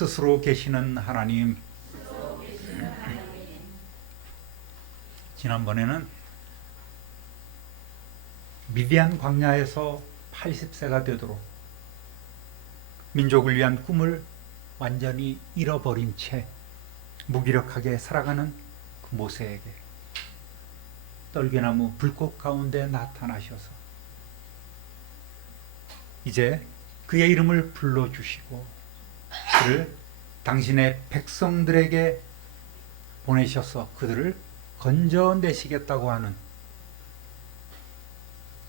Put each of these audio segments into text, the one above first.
스스로 계시는 하나님, 지난번에는 미디안 광야에서 80세가 되도록 민족을 위한 꿈을 완전히 잃어버린 채 무기력하게 살아가는 그 모세에게 떨기나무 불꽃 가운데 나타나셔서 이제 그의 이름을 불러주시고 그를 당신의 백성들에게 보내셔서 그들을 건져내시겠다고 하는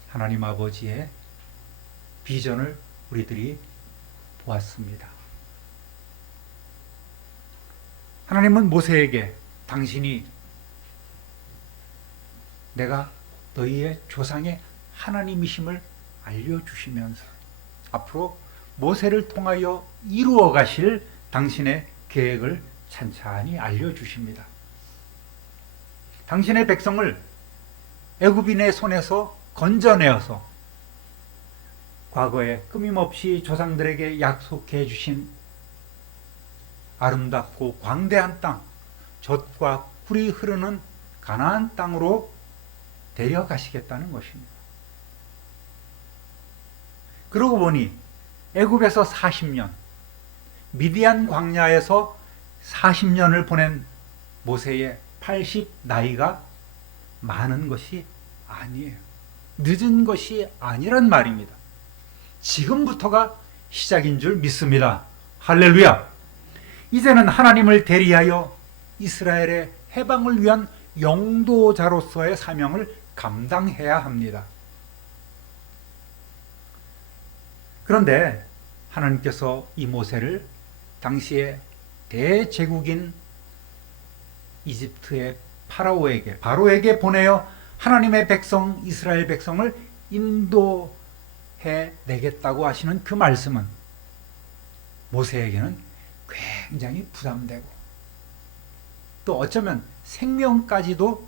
하나님 아버지의 비전을 우리들이 보았습니다. 하나님은 모세에게 당신이 내가 너희의 조상의 하나님이심을 알려주시면서 앞으로 모세를 통하여 이루어 가실 당신의 계획을 찬찬히 알려주십니다. 당신의 백성을 애굽인의 손에서 건져내어서 과거에 끊임없이 조상들에게 약속해 주신 아름답고 광대한 땅, 젖과 꿀이 흐르는 가나안 땅으로 데려가시겠다는 것입니다. 그러고 보니 애굽에서 40년, 미디안 광야에서 40년을 보낸 모세의 80 나이가 많은 것이 아니에요. 늦은 것이 아니란 말입니다. 지금부터가 시작인 줄 믿습니다. 할렐루야! 이제는 하나님을 대리하여 이스라엘의 해방을 위한 영도자로서의 사명을 감당해야 합니다. 그런데 하나님께서 이 모세를 당시의 대제국인 이집트의 바로에게 보내어 하나님의 백성 이스라엘 백성을 인도해 내겠다고 하시는 그 말씀은 모세에게는 굉장히 부담되고 또 어쩌면 생명까지도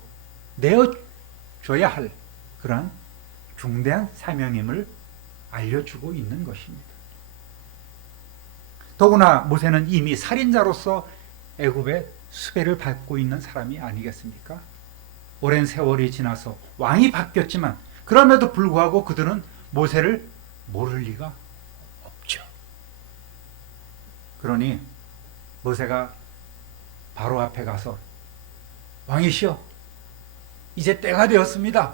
내어줘야 할 그러한 중대한 사명임을 알려주고 있는 것입니다. 더구나 모세는 이미 살인자로서 애굽의 수배를 받고 있는 사람이 아니겠습니까? 오랜 세월이 지나서 왕이 바뀌었지만 그럼에도 불구하고 그들은 모세를 모를 리가 없죠. 그러니 모세가 바로 앞에 가서 왕이시여, 이제 때가 되었습니다.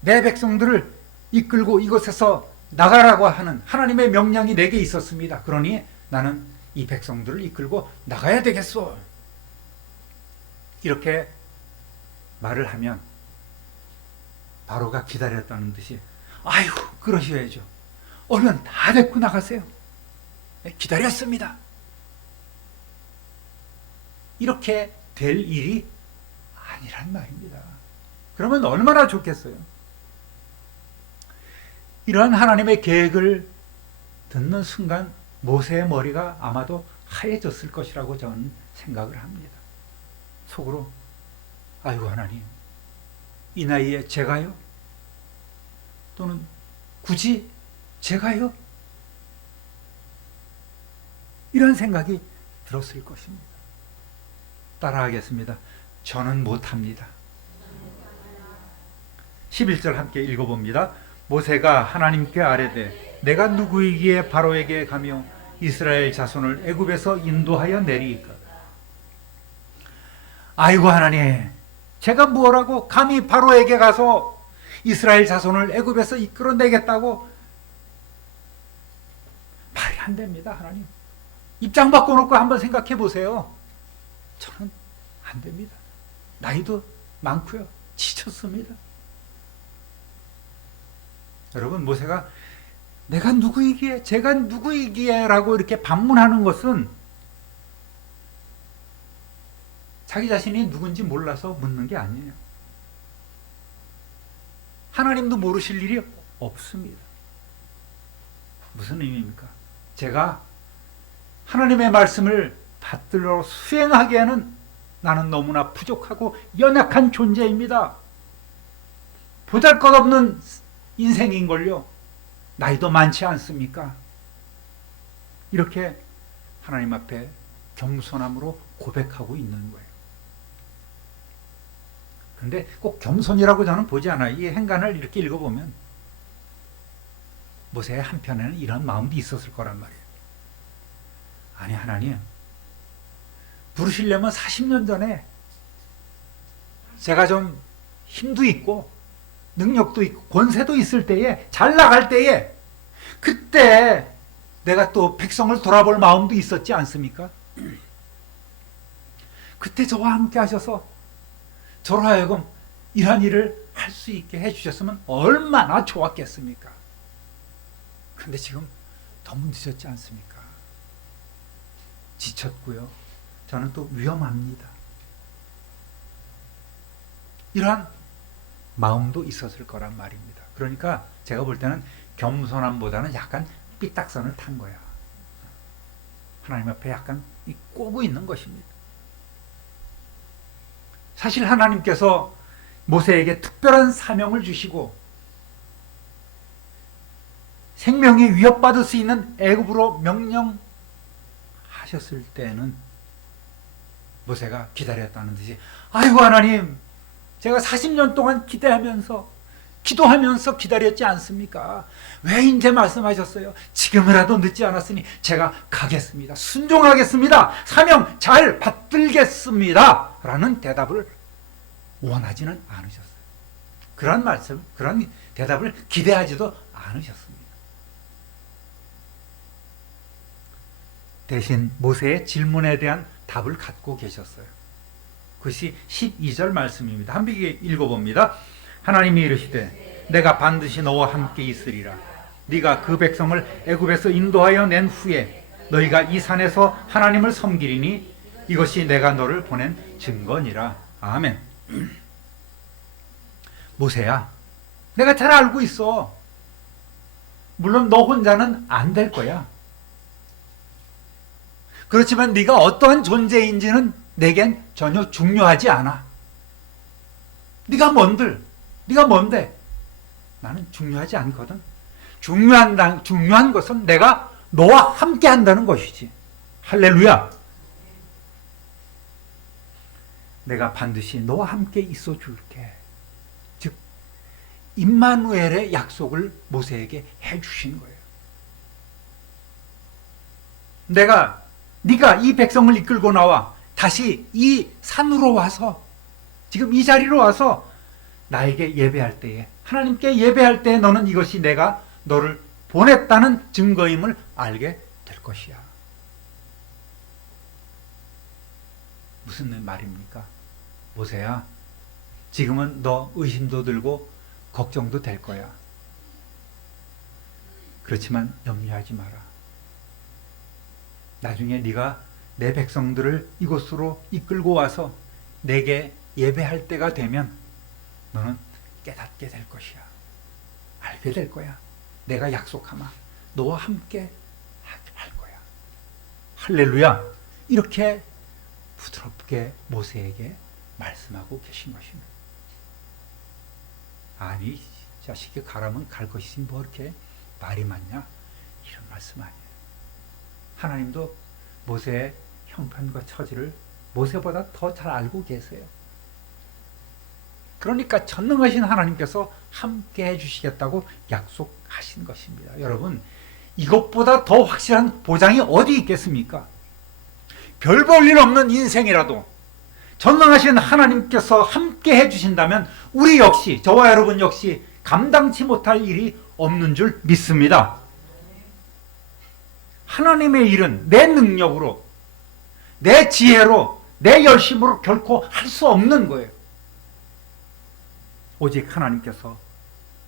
내 백성들을 이끌고 이곳에서 나가라고 하는 하나님의 명령이 내게 있었습니다. 그러니 나는 이 백성들을 이끌고 나가야 되겠소. 이렇게 말을 하면 바로가 기다렸다는 듯이 아유, 그러셔야죠. 얼른 다 데리고 나가세요. 기다렸습니다. 이렇게 될 일이 아니란 말입니다. 그러면 얼마나 좋겠어요. 이러한 하나님의 계획을 듣는 순간 모세의 머리가 아마도 하얘졌을 것이라고 저는 생각을 합니다. 속으로 아이고 하나님, 이 나이에 제가요? 또는 굳이 제가요? 이런 생각이 들었을 것입니다. 따라하겠습니다. 저는 못합니다. 11절 함께 읽어봅니다. 모세가 하나님께 아뢰되 내가 누구이기에 바로에게 가며 이스라엘 자손을 애굽에서 인도하여 내리이까. 아이고 하나님, 제가 무엇라고 감히 바로에게 가서 이스라엘 자손을 애굽에서 이끌어내겠다고? 말이 안 됩니다. 하나님, 입장 바꿔놓고 한번 생각해 보세요. 저는 안 됩니다. 나이도 많고요, 지쳤습니다. 여러분, 모세가 내가 누구이기에, 제가 누구이기에 라고 이렇게 반문하는 것은 자기 자신이 누군지 몰라서 묻는 게 아니에요. 하나님도 모르실 일이 없습니다. 무슨 의미입니까? 제가 하나님의 말씀을 받들어 수행하기에는 나는 너무나 부족하고 연약한 존재입니다. 보잘것없는 인생인걸요. 나이도 많지 않습니까? 이렇게 하나님 앞에 겸손함으로 고백하고 있는 거예요. 근데 꼭 겸손이라고 저는 보지 않아요. 이 행간을 이렇게 읽어보면 모세의 한편에는 이런 마음도 있었을 거란 말이에요. 아니, 하나님, 부르시려면 40년 전에 제가 좀 힘도 있고 능력도 있고 권세도 있을 때에, 잘 나갈 때에, 그때 내가 또 백성을 돌아볼 마음도 있었지 않습니까? 그때 저와 함께 하셔서 저로 하여금 이러한 일을 할 수 있게 해주셨으면 얼마나 좋았겠습니까? 근데 지금 너무 늦었지 않습니까? 지쳤고요. 저는 또 위험합니다. 이러한 마음도 있었을 거란 말입니다. 그러니까 제가 볼 때는 겸손함보다는 약간 삐딱선을 탄 거야. 하나님 앞에 약간 꼬고 있는 것입니다. 사실 하나님께서 모세에게 특별한 사명을 주시고 생명이 위협받을 수 있는 애굽으로 명령하셨을 때는 모세가 기다렸다는 듯이, 아이고 하나님, 제가 40년 동안 기도하면서 기다렸지 않습니까? 왜 이제 말씀하셨어요? 지금이라도 늦지 않았으니 제가 가겠습니다. 순종하겠습니다. 사명 잘 받들겠습니다. 라는 대답을 원하지는 않으셨어요. 그런 대답을 기대하지도 않으셨습니다. 대신 모세의 질문에 대한 답을 갖고 계셨어요. 그것이 12절 말씀입니다. 한번 읽어봅니다. 하나님이 이르시되 내가 반드시 너와 함께 있으리라. 네가 그 백성을 애굽에서 인도하여 낸 후에 너희가 이 산에서 하나님을 섬기리니 이것이 내가 너를 보낸 증거니라. 아멘. 모세야, 내가 잘 알고 있어. 물론 너 혼자는 안 될 거야. 그렇지만 네가 어떠한 존재인지는 내겐 전혀 중요하지 않아. 네가 뭔데? 나는 중요하지 않거든. 중요한 것은 내가 너와 함께 한다는 것이지. 할렐루야. 내가 반드시 너와 함께 있어 줄게. 즉 임마누엘의 약속을 모세에게 해 주신 거예요. 네가 이 백성을 이끌고 나와 다시 이 산으로 와서, 지금 이 자리로 와서 나에게 예배할 때에, 하나님께 예배할 때에 너는 이것이 내가 너를 보냈다는 증거임을 알게 될 것이야. 무슨 말입니까? 모세야, 지금은 너 의심도 들고 걱정도 될 거야. 그렇지만 염려하지 마라. 나중에 네가 내 백성들을 이곳으로 이끌고 와서 내게 예배할 때가 되면 너는 깨닫게 될 것이야. 알게 될 거야. 내가 약속하마. 너와 함께 할 거야. 할렐루야. 이렇게 부드럽게 모세에게 말씀하고 계신 것입니다. 아니, 자식이 가라면 갈 것이지 뭐 이렇게 말이 많냐? 이런 말씀 아니에요. 하나님도 모세의 형편과 처지를 모세보다 더 잘 알고 계세요. 그러니까 전능하신 하나님께서 함께 해주시겠다고 약속하신 것입니다. 여러분, 이것보다 더 확실한 보장이 어디 있겠습니까? 별 볼 일 없는 인생이라도 전능하신 하나님께서 함께 해주신다면 우리 역시, 저와 여러분 역시 감당치 못할 일이 없는 줄 믿습니다. 하나님의 일은 내 능력으로, 내 지혜로, 내 열심으로 결코 할 수 없는 거예요. 오직 하나님께서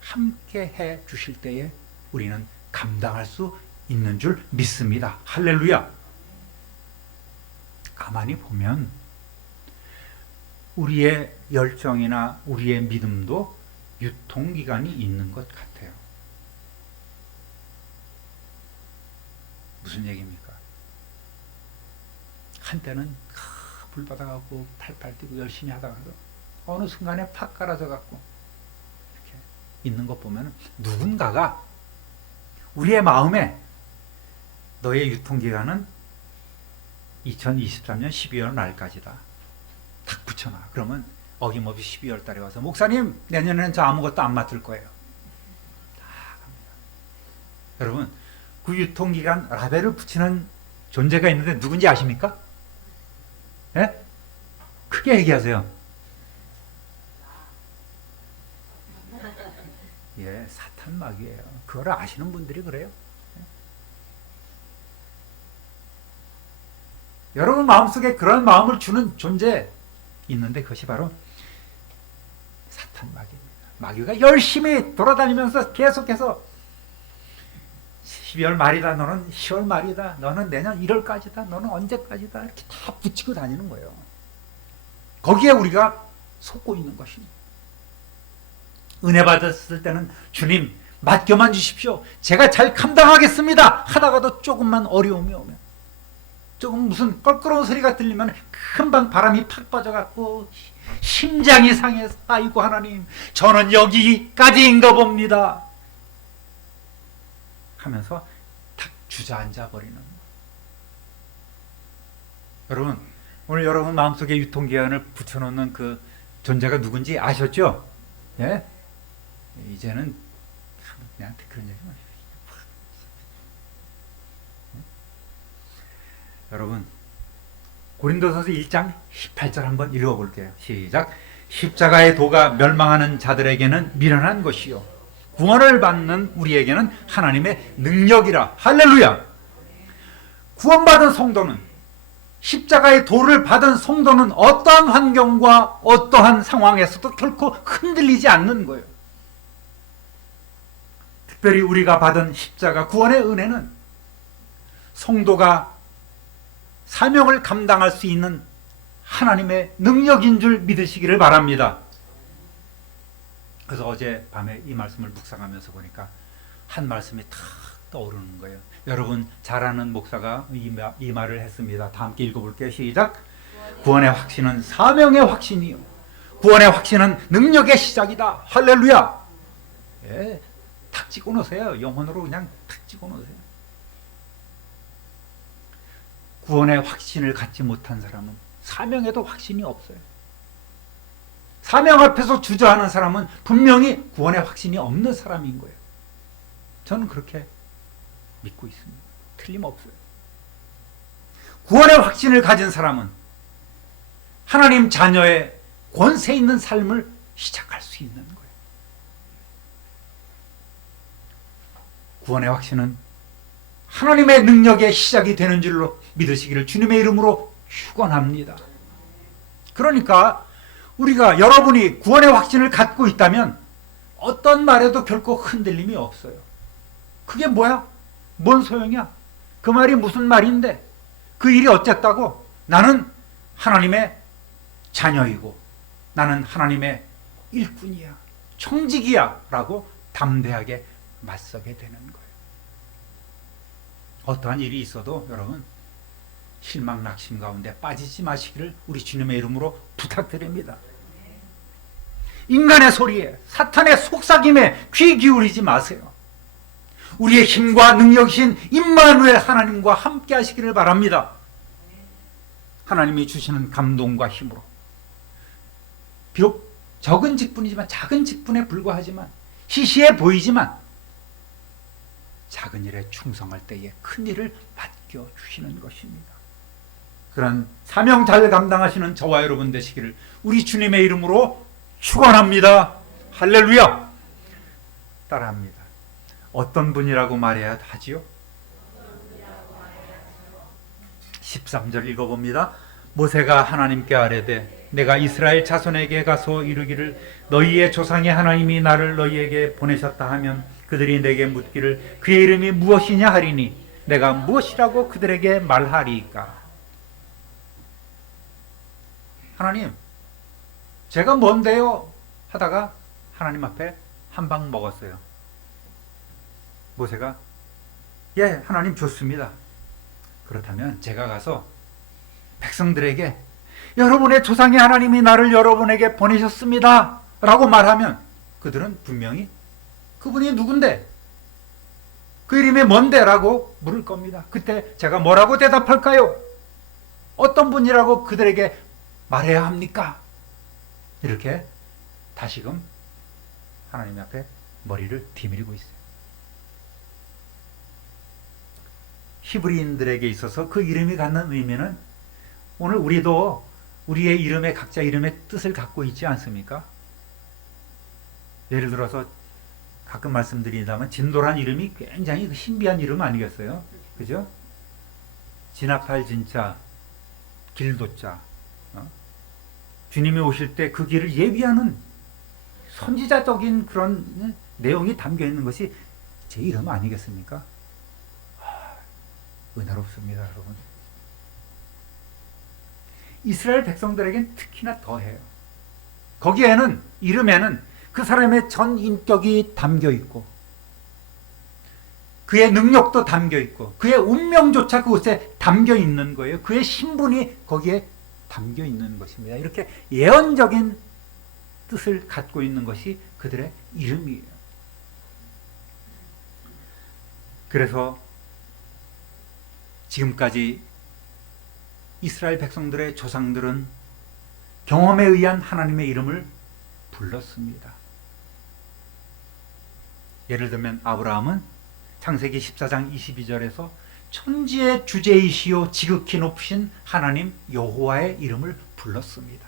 함께 해 주실 때에 우리는 감당할 수 있는 줄 믿습니다. 할렐루야. 가만히 보면 우리의 열정이나 우리의 믿음도 유통기간이 있는 것 같아요. 무슨 얘기입니까? 한때는 불 받아가고 팔팔 뛰고 열심히 하다가도 어느 순간에 팍 깔아져 갖고 이렇게 있는 것 보면 누군가가 우리의 마음에 너의 유통기간은 2023년 12월 말까지다. 딱 붙여놔. 그러면 어김없이 12월 달에 와서 목사님 내년에는 저 아무것도 안 맡을 거예요. 다 갑니다. 여러분 그 유통기간 라벨을 붙이는 존재가 있는데 누군지 아십니까? 예? 크게 얘기하세요. 예, 사탄 마귀예요. 그걸 아시는 분들이 그래요. 예? 여러분 마음속에 그런 마음을 주는 존재 있는데 그것이 바로 사탄 마귀입니다. 마귀가 열심히 돌아다니면서 계속해서 12월 말이다, 너는 10월 말이다, 너는 내년 1월까지다, 너는 언제까지다 이렇게 다 붙이고 다니는 거예요. 거기에 우리가 속고 있는 것입니다. 은혜 받았을 때는 주님 맡겨만 주십시오. 제가 잘 감당하겠습니다. 하다가도 조금만 어려움이 오면, 조금 무슨 껄끄러운 소리가 들리면 금방 바람이 팍 빠져갖고 심장이 상해서 아이고 하나님 저는 여기까지인가 봅니다 하면서 탁 주저앉아 버리는. 여러분 오늘 여러분 마음속에 유통기한을 붙여놓는 그 존재가 누군지 아셨죠? 예? 이제는 내한테 그런 얘기 마십시오. 여러분 고린도서서 1장 18절 한번 읽어볼게요. 시작. 십자가의 도가 멸망하는 자들에게는 미련한 것이요 구원을 받는 우리에게는 하나님의 능력이라. 할렐루야. 구원받은 성도는, 십자가의 도를 받은 성도는 어떠한 환경과 어떠한 상황에서도 결코 흔들리지 않는 거예요. 특별히 우리가 받은 십자가 구원의 은혜는 성도가 사명을 감당할 수 있는 하나님의 능력인 줄 믿으시기를 바랍니다. 그래서 어제 밤에 이 말씀을 묵상하면서 보니까 한 말씀이 탁 떠오르는 거예요. 여러분 잘 아는 목사가 이 말을 했습니다. 다 함께 읽어볼게요. 시작. 구원의 확신은 사명의 확신이요 구원의 확신은 능력의 시작이다. 할렐루야. 예, 탁 찍어 놓으세요. 영혼으로 그냥 탁 찍어 놓으세요. 구원의 확신을 갖지 못한 사람은 사명에도 확신이 없어요. 사명 앞에서 주저하는 사람은 분명히 구원의 확신이 없는 사람인 거예요. 저는 그렇게 믿고 있습니다. 틀림없어요. 구원의 확신을 가진 사람은 하나님 자녀의 권세 있는 삶을 시작할 수 있는 거예요. 구원의 확신은 하나님의 능력의 시작이 되는 줄로 믿으시기를 주님의 이름으로 축원합니다. 그러니까 우리가 여러분이 구원의 확신을 갖고 있다면 어떤 말에도 결코 흔들림이 없어요. 그게 뭐야? 뭔 소용이야? 그 말이 무슨 말인데? 그 일이 어쨌다고? 나는 하나님의 자녀이고 나는 하나님의 일꾼이야, 청직이야 라고 담대하게 맞서게 되는 거예요. 어떠한 일이 있어도 여러분 실망 낙심 가운데 빠지지 마시기를 우리 주님의 이름으로 부탁드립니다. 인간의 소리에, 사탄의 속삭임에 귀 기울이지 마세요. 우리의 힘과 능력이신 임마누엘 하나님과 함께 하시기를 바랍니다. 하나님이 주시는 감동과 힘으로 비록 적은 직분이지만, 작은 직분에 불과하지만, 시시해 보이지만 작은 일에 충성할 때에 큰 일을 맡겨주시는 것입니다. 그런 사명 잘 감당하시는 저와 여러분 되시기를 우리 주님의 이름으로 축원합니다. 할렐루야. 따라합니다. 어떤 분이라고 말해야 하지요? 13절 읽어봅니다. 모세가 하나님께 아뢰되 내가 이스라엘 자손에게 가서 이르기를 너희의 조상의 하나님이 나를 너희에게 보내셨다 하면 그들이 내게 묻기를 그의 이름이 무엇이냐 하리니 내가 무엇이라고 그들에게 말하리이까. 하나님, 제가 뭔데요? 하다가 하나님 앞에 한 방 먹었어요. 모세가 예, 하나님 좋습니다. 그렇다면 제가 가서 백성들에게 여러분의 조상의 하나님이 나를 여러분에게 보내셨습니다 라고 말하면 그들은 분명히 그분이 누군데? 그 이름이 뭔데? 라고 물을 겁니다. 그때 제가 뭐라고 대답할까요? 어떤 분이라고 그들에게 말해야 합니까? 이렇게 다시금 하나님 앞에 머리를 디밀고 있어요. 히브리인들에게 있어서 그 이름이 갖는 의미는 오늘 우리도 우리의 이름에 각자 이름의 뜻을 갖고 있지 않습니까? 예를 들어서 가끔 말씀드린다면 진도란 이름이 굉장히 신비한 이름 아니겠어요? 그죠? 진압할 진짜, 길도자. 주님이 오실 때 그 길을 예비하는 선지자적인 그런 내용이 담겨 있는 것이 제 이름 아니겠습니까? 은혜롭습니다, 여러분. 이스라엘 백성들에겐 특히나 더해요. 거기에는, 이름에는 그 사람의 전 인격이 담겨 있고, 그의 능력도 담겨 있고, 그의 운명조차 그곳에 담겨 있는 거예요. 그의 신분이 거기에 담겨 있는 것입니다. 이렇게 예언적인 뜻을 갖고 있는 것이 그들의 이름이에요. 그래서 지금까지 이스라엘 백성들의 조상들은 경험에 의한 하나님의 이름을 불렀습니다. 예를 들면 아브라함은 창세기 14장 22절에서 천지의 주제이시요 지극히 높으신 하나님 여호와의 이름을 불렀습니다.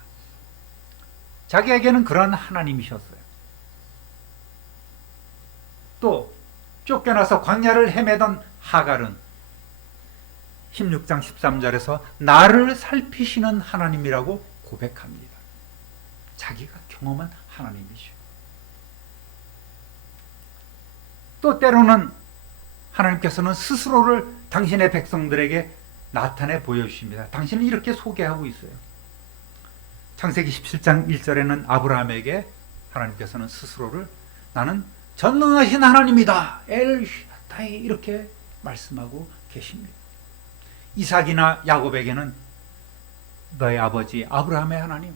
자기에게는 그러한 하나님이셨어요. 또 쫓겨나서 광야를 헤매던 하갈은 16장 13절에서 나를 살피시는 하나님이라고 고백합니다. 자기가 경험한 하나님이죠. 또 때로는 하나님께서는 스스로를 당신의 백성들에게 나타내 보여주십니다. 당신은 이렇게 소개하고 있어요. 창세기 17장 1절에는 아브라함에게 하나님께서는 스스로를 나는 전능하신 하나님이다. 엘샤다이 이렇게 말씀하고 계십니다. 이삭이나 야곱에게는 너의 아버지 아브라함의 하나님,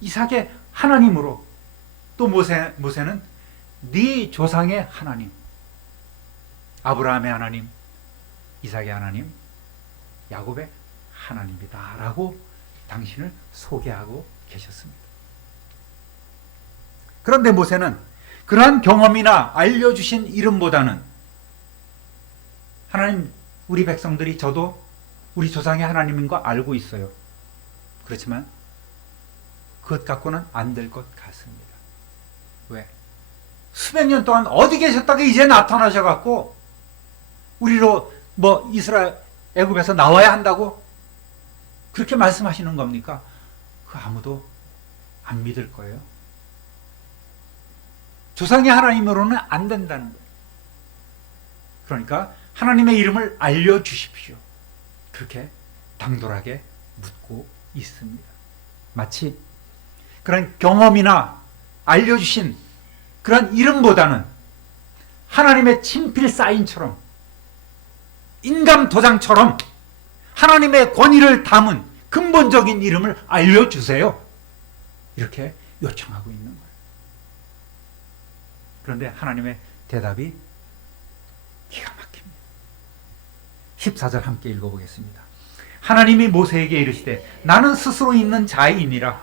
이삭의 하나님으로, 또 모세는 네 조상의 하나님, 아브라함의 하나님, 이삭의 하나님, 야곱의 하나님이다 라고 당신을 소개하고 계셨습니다. 그런데 모세는 그러한 경험이나 알려주신 이름보다는 하나님, 우리 백성들이 저도 우리 조상의 하나님인 거 알고 있어요. 그렇지만 그것 갖고는 안 될 것 같습니다. 왜? 수백 년 동안 어디 계셨다가 이제 나타나셔갖고 우리로 이스라엘 애굽에서 나와야 한다고 그렇게 말씀하시는 겁니까? 그 아무도 안 믿을 거예요. 조상의 하나님으로는 안 된다는 거예요. 그러니까 하나님의 이름을 알려주십시오. 그렇게 당돌하게 묻고 있습니다. 마치 그런 경험이나 알려주신 그런 이름보다는 하나님의 친필 사인처럼, 인감 도장처럼 하나님의 권위를 담은 근본적인 이름을 알려주세요. 이렇게 요청하고 있는 거예요. 그런데 하나님의 대답이 기가 막힙니다. 14절 함께 읽어보겠습니다. 하나님이 모세에게 이르시되 나는 스스로 있는 자이니라.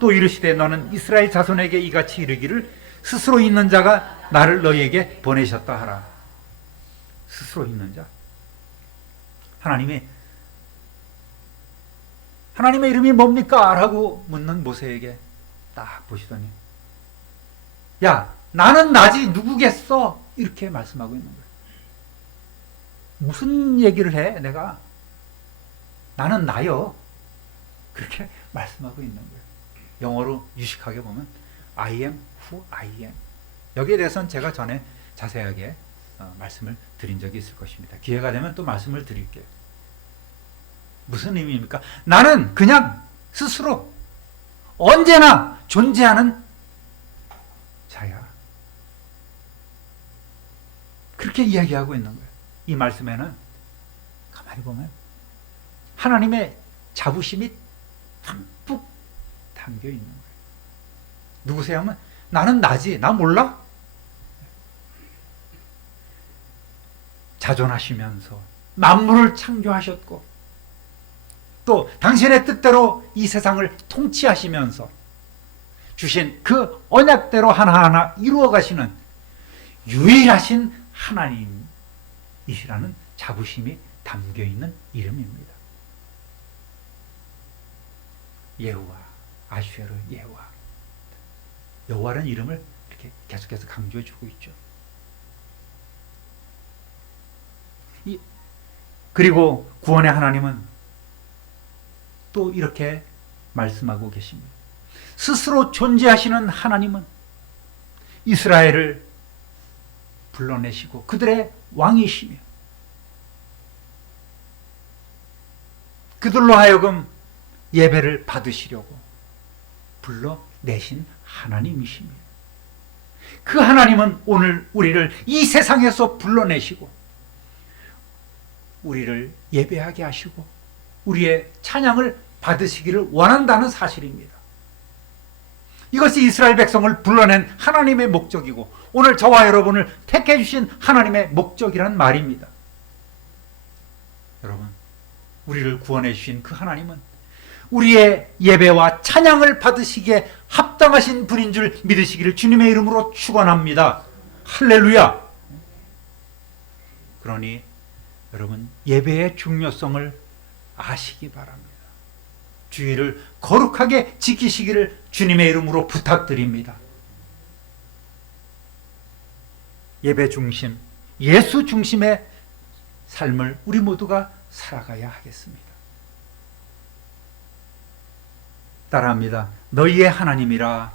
또 이르시되 너는 이스라엘 자손에게 이같이 이르기를 스스로 있는 자가 나를 너희에게 보내셨다 하라. 스스로 있는 자. 하나님의 이름이 뭡니까? 라고 묻는 모세에게 딱 보시더니 야, 나는 나지 누구겠어? 이렇게 말씀하고 있는 거예요. 무슨 얘기를 해? 내가 나는 나요. 그렇게 말씀하고 있는 거예요. 영어로 유식하게 보면 I am who I am. 여기에 대해서는 제가 전에 자세하게 말씀을 드린 적이 있을 것입니다. 기회가 되면 또 말씀을 드릴게요. 무슨 의미입니까? 나는 그냥 스스로 언제나 존재하는 자야. 그렇게 이야기하고 있는 거예요. 이 말씀에는 가만히 보면 하나님의 자부심이 듬뿍 담겨 있는 거예요. 누구세요? 하면 나는 나지. 나 몰라? 자존하시면서 만물을 창조하셨고 또 당신의 뜻대로 이 세상을 통치하시면서 주신 그 언약대로 하나하나 이루어 가시는 유일하신 하나님이시라는 자부심이 담겨 있는 이름입니다. 여호와, 아슈에르 여호와. 여호와라는 이름을 이렇게 계속해서 강조해 주고 있죠. 그리고 구원의 하나님은 또 이렇게 말씀하고 계십니다. 스스로 존재하시는 하나님은 이스라엘을 불러내시고 그들의 왕이시며 그들로 하여금 예배를 받으시려고 불러내신 하나님이십니다. 그 하나님은 오늘 우리를 이 세상에서 불러내시고 우리를 예배하게 하시고 우리의 찬양을 받으시기를 원한다는 사실입니다. 이것이 이스라엘 백성을 불러낸 하나님의 목적이고 오늘 저와 여러분을 택해 주신 하나님의 목적이란 말입니다. 여러분, 우리를 구원해 주신 그 하나님은 우리의 예배와 찬양을 받으시기에 합당하신 분인 줄 믿으시기를 주님의 이름으로 축원합니다. 할렐루야. 그러니 여러분, 예배의 중요성을 아시기 바랍니다. 주의를 거룩하게 지키시기를 주님의 이름으로 부탁드립니다. 예배 중심, 예수 중심의 삶을 우리 모두가 살아가야 하겠습니다. 따라합니다. 너희의 하나님이라.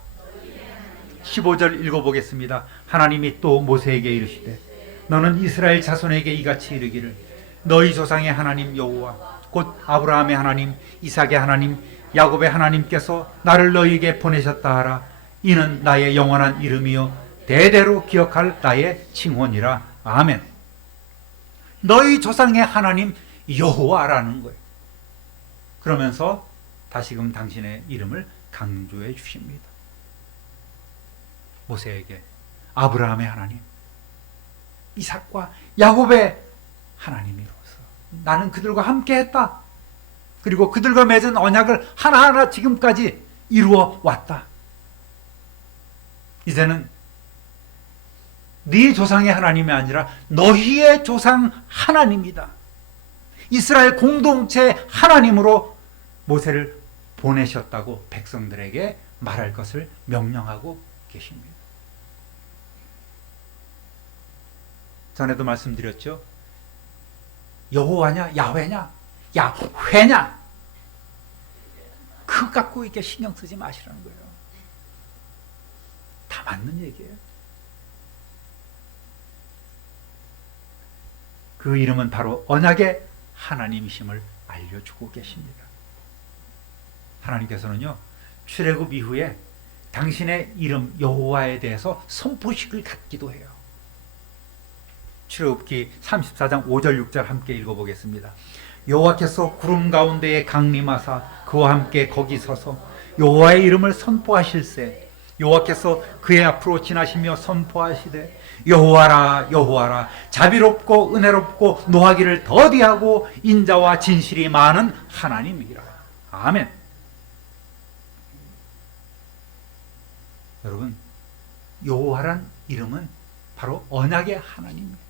15절 읽어보겠습니다. 하나님이 또 모세에게 이르시되 너는 이스라엘 자손에게 이같이 이르기를 너희 조상의 하나님 여호와 곧 아브라함의 하나님, 이삭의 하나님, 야곱의 하나님께서 나를 너희에게 보내셨다 하라. 이는 나의 영원한 이름이요 대대로 기억할 나의 칭호니라. 아멘. 너희 조상의 하나님 여호와라는 거예요. 그러면서 다시금 당신의 이름을 강조해 주십니다. 모세에게 아브라함의 하나님, 이삭과 야곱의 하나님이로서 나는 그들과 함께 했다. 그리고 그들과 맺은 언약을 하나하나 지금까지 이루어 왔다. 이제는 네 조상의 하나님이 아니라 너희의 조상 하나님이다. 이스라엘 공동체 하나님으로 모세를 보내셨다고 백성들에게 말할 것을 명령하고 계십니다. 전에도 말씀드렸죠. 여호와냐 야훼냐 야훼냐 그거 갖고 이렇게 신경 쓰지 마시라는 거예요. 다 맞는 얘기예요. 그 이름은 바로 언약의 하나님이심을 알려주고 계십니다. 하나님께서는요, 출애굽 이후에 당신의 이름 여호와에 대해서 선포식을 갖기도 해요. 출애굽기 34장 5절 6절 함께 읽어보겠습니다. 여호와께서 구름 가운데에 강림하사 그와 함께 거기 서서 여호와의 이름을 선포하실세 여호와께서 그의 앞으로 지나시며 선포하시되 여호와라 여호와라 자비롭고 은혜롭고 노하기를 더디하고 인자와 진실이 많은 하나님이라. 아멘. 여러분, 여호와란 이름은 바로 언약의 하나님입니다.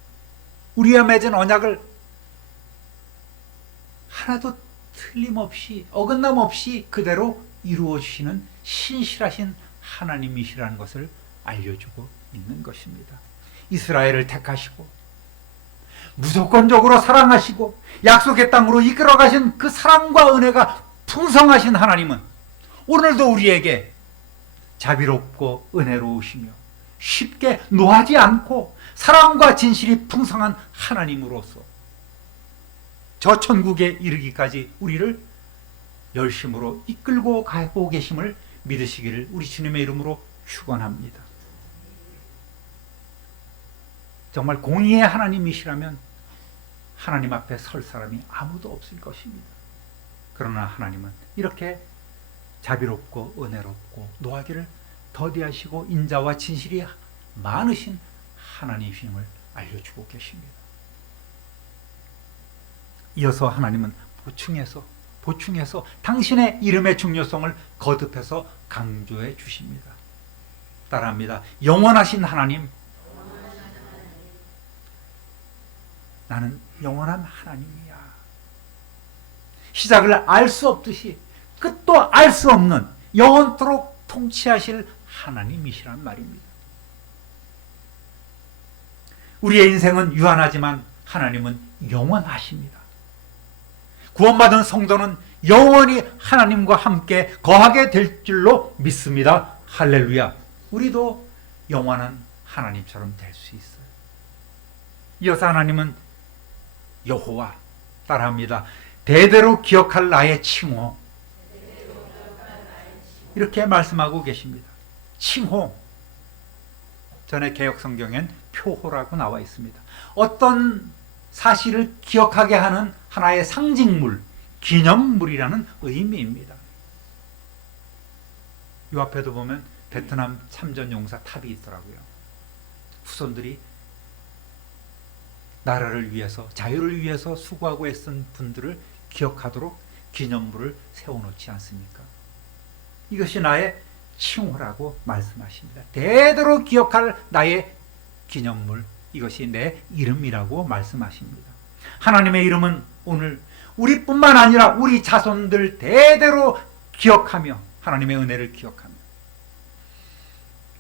우리와 맺은 언약을 하나도 틀림없이 어긋남 없이 그대로 이루어 주시는 신실하신 하나님이시라는 것을 알려주고 있는 것입니다. 이스라엘을 택하시고 무조건적으로 사랑하시고 약속의 땅으로 이끌어 가신 그 사랑과 은혜가 풍성하신 하나님은 오늘도 우리에게 자비롭고 은혜로우시며 쉽게 노하지 않고 사랑과 진실이 풍성한 하나님으로서 저 천국에 이르기까지 우리를 열심으로 이끌고 가고 계심을 믿으시기를 우리 주님의 이름으로 축원합니다. 정말 공의의 하나님이시라면 하나님 앞에 설 사람이 아무도 없을 것입니다. 그러나 하나님은 이렇게 자비롭고 은혜롭고 노하기를 더디하시고 인자와 진실이 많으신 하나님이심을 알려주고 계십니다. 이어서 하나님은 보충해서 당신의 이름의 중요성을 거듭해서 강조해 주십니다. 따라합니다. 영원하신 하나님, 나는 영원한 하나님이야. 시작을 알 수 없듯이 끝도 알 수 없는 영원토록 통치하실 하나님이시란 말입니다. 우리의 인생은 유한하지만 하나님은 영원하십니다. 구원받은 성도는 영원히 하나님과 함께 거하게 될 줄로 믿습니다. 할렐루야. 우리도 영원한 하나님처럼 될 수 있어요. 이어서 하나님은 여호와, 따라합니다. 대대로 기억할 나의 칭호, 이렇게 말씀하고 계십니다. 칭호, 전에 개역성경엔 표호라고 나와 있습니다. 어떤 사실을 기억하게 하는 하나의 상징물, 기념물이라는 의미입니다. 이 앞에도 보면 베트남 참전용사 탑이 있더라고요. 후손들이 나라를 위해서, 자유를 위해서 수고하고 애쓴 분들을 기억하도록 기념물을 세워놓지 않습니까? 이것이 나의 칭호라고 말씀하십니다. 대대로 기억할 나의 기념물, 이것이 내 이름이라고 말씀하십니다. 하나님의 이름은 오늘 우리뿐만 아니라 우리 자손들 대대로 기억하며 하나님의 은혜를 기억하며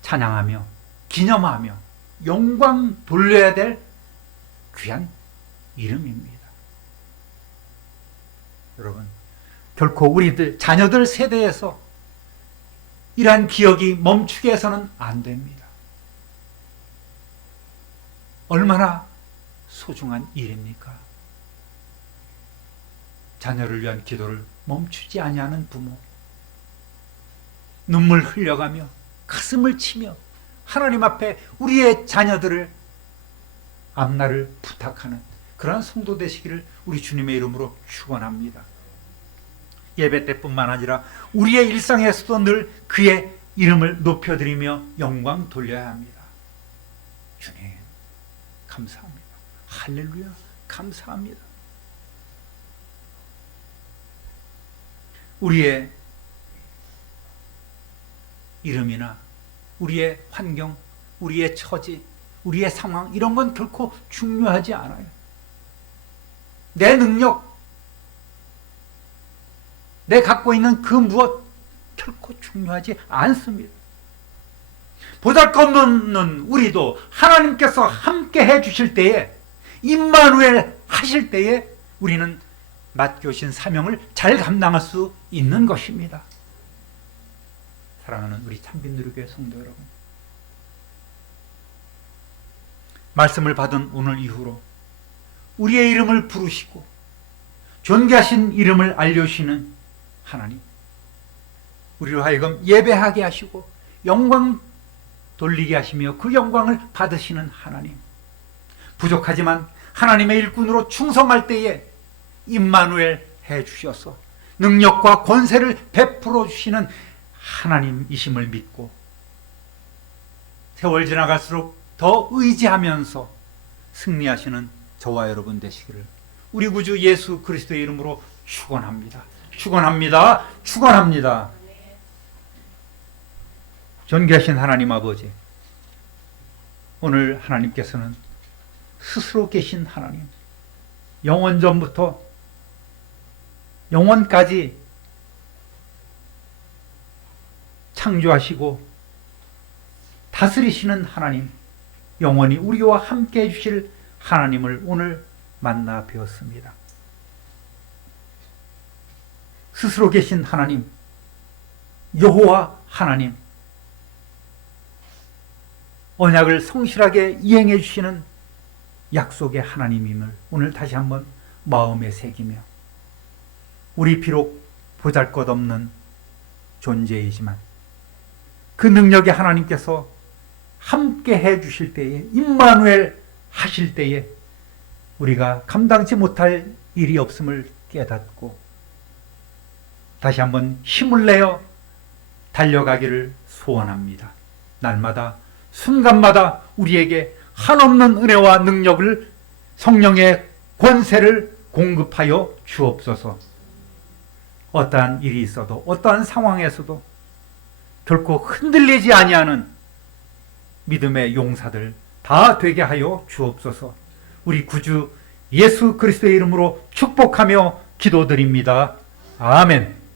찬양하며 기념하며 영광 돌려야 될 귀한 이름입니다. 여러분, 결코 우리들 자녀들 세대에서 이러한 기억이 멈추게 해서는 안 됩니다. 얼마나 소중한 일입니까? 자녀를 위한 기도를 멈추지 아니하는 부모, 눈물 흘려가며 가슴을 치며 하나님 앞에 우리의 자녀들을 앞날을 부탁하는 그러한 성도 되시기를 우리 주님의 이름으로 축원합니다. 예배 때뿐만 아니라 우리의 일상에서도 늘 그의 이름을 높여드리며 영광 돌려야 합니다. 주님 감사합니다. 할렐루야 감사합니다. 우리의 이름이나 우리의 환경, 우리의 처지, 우리의 상황, 이런 건 결코 중요하지 않아요. 내 능력, 내 갖고 있는 그 무엇 결코 중요하지 않습니다. 보잘것없는 우리도 하나님께서 함께 해주실 때에, 임마누엘 하실 때에 우리는 맡겨주신 사명을 잘 감당할 수 있는 것입니다. 사랑하는 우리 참빛누리교회 성도 여러분, 말씀을 받은 오늘 이후로 우리의 이름을 부르시고 존귀하신 이름을 알려주시는 하나님, 우리로 하여금 예배하게 하시고 영광 돌리게 하시며 그 영광을 받으시는 하나님, 부족하지만 하나님의 일꾼으로 충성할 때에 임마누엘 해주셔서 능력과 권세를 베풀어 주시는 하나님이심을 믿고 세월 지나갈수록 더 의지하면서 승리하시는 저와 여러분 되시기를 우리 구주 예수 그리스도의 이름으로 축원합니다. 축원합니다. 축원합니다. 존귀하신 하나님 아버지, 오늘 하나님께서는 스스로 계신 하나님, 영원전부터 영원까지 창조하시고 다스리시는 하나님, 영원히 우리와 함께 해주실 하나님을 오늘 만나 뵈었습니다. 스스로 계신 하나님, 여호와 하나님, 언약을 성실하게 이행해 주시는 약속의 하나님임을 오늘 다시 한번 마음에 새기며, 우리 비록 보잘것없는 존재이지만 그 능력의 하나님께서 함께 해 주실 때에, 임마누엘 하실 때에 우리가 감당치 못할 일이 없음을 깨닫고 다시 한번 힘을 내어 달려가기를 소원합니다. 날마다 순간마다 우리에게 한없는 은혜와 능력을, 성령의 권세를 공급하여 주옵소서. 어떠한 일이 있어도 어떠한 상황에서도 결코 흔들리지 아니하는 믿음의 용사들 다 되게 하여 주옵소서. 우리 구주 예수 그리스도의 이름으로 축복하며 기도드립니다. 아멘.